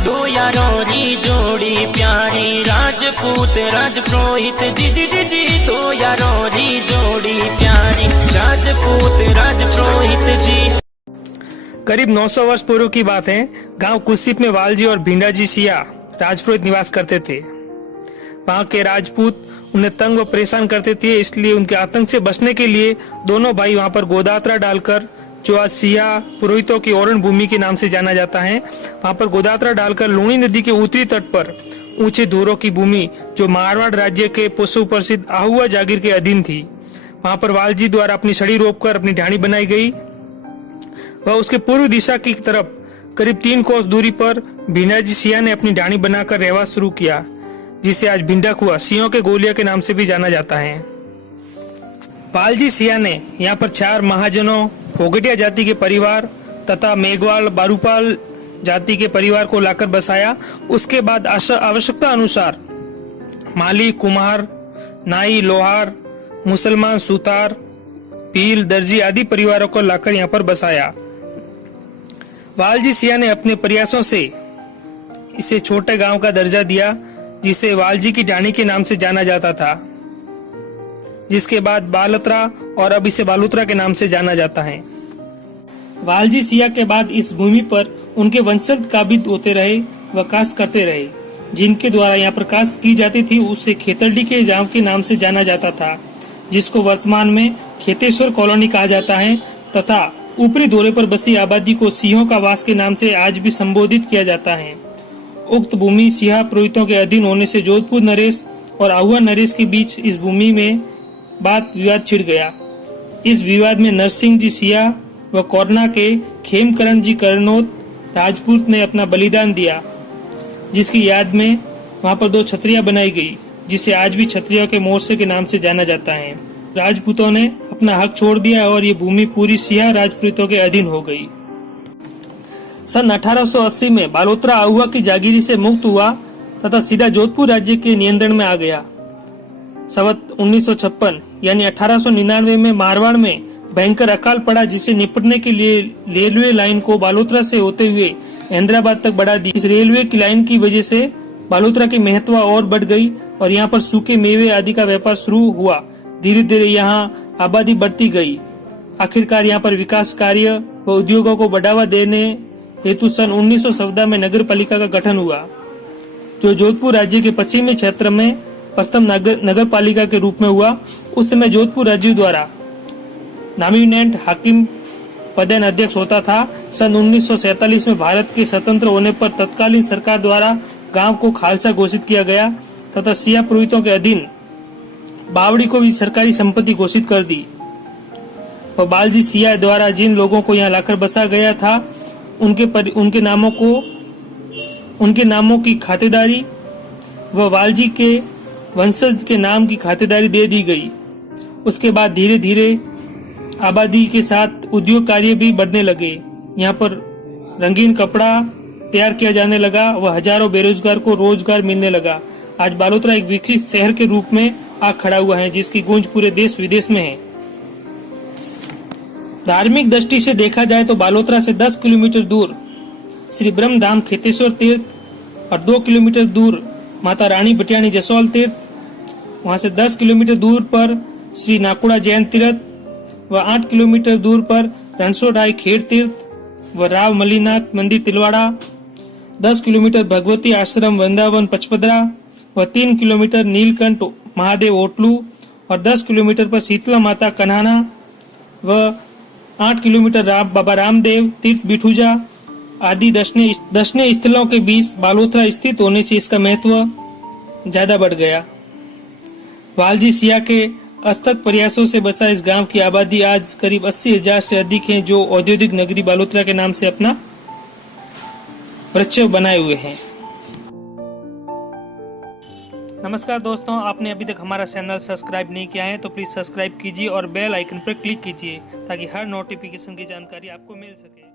दो यारों री जोड़ी प्यारी, राजपूत राजपुरोहित जी जी जी जी। दो यारों री जोड़ी प्यारी, राजपूत राजपुरोहित जी। करीब 900 वर्ष पूर्व की बात है। गांव कुसिप में वालजी और भिंडाजी सिया राजपुरोहित निवास करते थे। वहां के राजपूत उन्हें तंग व परेशान करते थे, इसलिए उनके आतंक से बचने के लिए दोनों भाई वहां पर गोदात्रा डालकर, जो आज सिया पुरोहितों की ओरण भूमि के नाम से जाना जाता है, वहां पर गोदात्रा डालकर लूणी नदी के उत्तरी तट पर ऊंचे धूरों की भूमि, जो मारवाड़ राज्य के सुप्रसिद्ध आहुआ जागीर के अधीन थी, वहां पर वालजी द्वारा अपनी छड़ी रोपकर अपनी ढाणी बनाई गई। वह उसके पूर्व दिशा की तरफ करीब 3 कोस दूरी पर भिंडाजी सिया ने अपनी ढाणी बनाकर रहवास शुरू किया, जिसे आज भिंडा कुआ सियों के गोलिया के नाम से भी जाना जाता है। वालजी सिया ने यहाँ पर 4 महाजनों, फोगटिया जाति के परिवार तथा मेघवाल बारूपाल जाति के परिवार को लाकर बसाया। उसके बाद आवश्यकता अनुसार माली, कुम्हार, नाई, लोहार, मुसलमान, सुतार, पील, दर्जी आदि परिवारों को लाकर यहाँ पर बसाया। वालजी सिया ने अपने प्रयासों से इसे छोटे गांव का दर्जा दिया, जिसे वालजी की ढाणी के नाम से जाना जाता था, जिसके बाद बालोत्रा और अब इसे बालोत्रा के नाम से जाना जाता है। वालजी सिया के बाद इस भूमि पर उनके वंशज काबिज होते रहे व काश्त करते रहे। जिनके द्वारा यहाँ पर काश्त की जाती थी उसे खेतरडी के गांव के नाम से जाना जाता था, जिसको वर्तमान में खेतेश्वर कॉलोनी कहा जाता है, तथा ऊपरी दौरे पर बसी आबादी को सिंहों का वास के नाम से आज भी संबोधित किया जाता है। उक्त भूमि सिया पुरोहितों के अधीन होने से जोधपुर नरेश और आहुआ नरेश के बीच इस भूमि में बात विवाद छिड़ गया। इस विवाद में नरसिंह जी सिया व कोरना के खेमकरण जी करनोत राजपूत ने अपना बलिदान दिया, जिसकी याद में वहां पर 2 छतरियां बनाई गई, जिसे आज भी छतरियों के मोर्चे के नाम से जाना जाता है। राजपूतों ने अपना हक छोड़ दिया और ये भूमि पूरी सिया राजपूतों के अधीन हो गई। सन 1880 में बालोत्रा आहुआ की जागीरी से मुक्त हुआ तथा सीधा जोधपुर राज्य के नियंत्रण में आ गया। संवत 1956 यानी 1899 में मारवाड़ में भयंकर अकाल पड़ा, जिसे निपटने के लिए रेलवे लाइन को बालोत्रा से होते हुए हैदराबाद तक बढ़ा दी। इस रेलवे की लाइन की वजह से बालोत्रा की महत्व और बढ़ गई और यहाँ पर सूखे मेवे आदि का व्यापार शुरू हुआ। धीरे धीरे यहाँ आबादी बढ़ती गई। आखिरकार यहाँ पर विकास कार्य व उद्योगों को बढ़ावा देने हेतु सन 1914 में नगर पालिका का गठन हुआ, जो जोधपुर राज्य के पश्चिमी क्षेत्र में प्रथम नगर पालिका के रूप में हुआ। उस समय जोधपुर राज्य द्वारा नॉमिनेट हाकिम पदेन अध्यक्ष होता था। सन 1947 में भारत के स्वतंत्र होने पर तत्कालीन सरकार द्वारा गांव को खालसा घोषित किया गया तथा सिया पुरोहितों के अधीन बावड़ी को भी सरकारी संपत्ति घोषित कर दी। और वालजी सिया द्वारा जिन लोगों को यहाँ लाकर बसा गया था, उनके नामों की खातेदारी व वालजी के वंशज के नाम की खातेदारी दे दी गई। उसके बाद धीरे धीरे आबादी के साथ उद्योग कार्य भी बढ़ने लगे। यहाँ पर रंगीन कपड़ा तैयार किया जाने लगा व हजारों बेरोजगार को रोजगार मिलने लगा। आज बालोत्रा एक विकसित शहर के रूप में आ खड़ा हुआ है, जिसकी गूंज पूरे देश विदेश में है। धार्मिक दृष्टि से देखा जाए तो बालोत्रा से 10 किलोमीटर दूर श्री ब्रह्मधाम खेतेश्वर तीर्थ और 2 किलोमीटर दूर माता रानी बटियानी जसोल तीर्थ, वहां से 10 किलोमीटर दूर पर श्री नाकुड़ा जैन तीर्थ व 8 किलोमीटर दूर पर रणछोड़राय खेड़ तीर्थ व राव मलिनाथ मंदिर तिलवाड़ा, 10 किलोमीटर भगवती आश्रम वृंदावन पचपदरा व 3 किलोमीटर नीलकंठ महादेव ओटलू और 10 किलोमीटर पर शीतला माता कन्हाना व 8 किलोमीटर बाबा रामदेव तीर्थ बिठूजा आदि दर्शनीय स्थलों के बीच बालोत्रा स्थित होने से इसका महत्व ज्यादा बढ़ गया। वालजी सिया के अथक प्रयासों से बसा इस गांव की आबादी आज करीब 80,000 से अधिक है, जो औद्योगिक नगरी बालोत्रा के नाम से अपना वृक्ष बनाए हुए हैं। नमस्कार दोस्तों, आपने अभी तक हमारा चैनल सब्सक्राइब नहीं किया है तो प्लीज सब्सक्राइब कीजिए और बेल आइकन पर क्लिक कीजिए ताकि हर नोटिफिकेशन की जानकारी आपको मिल सके।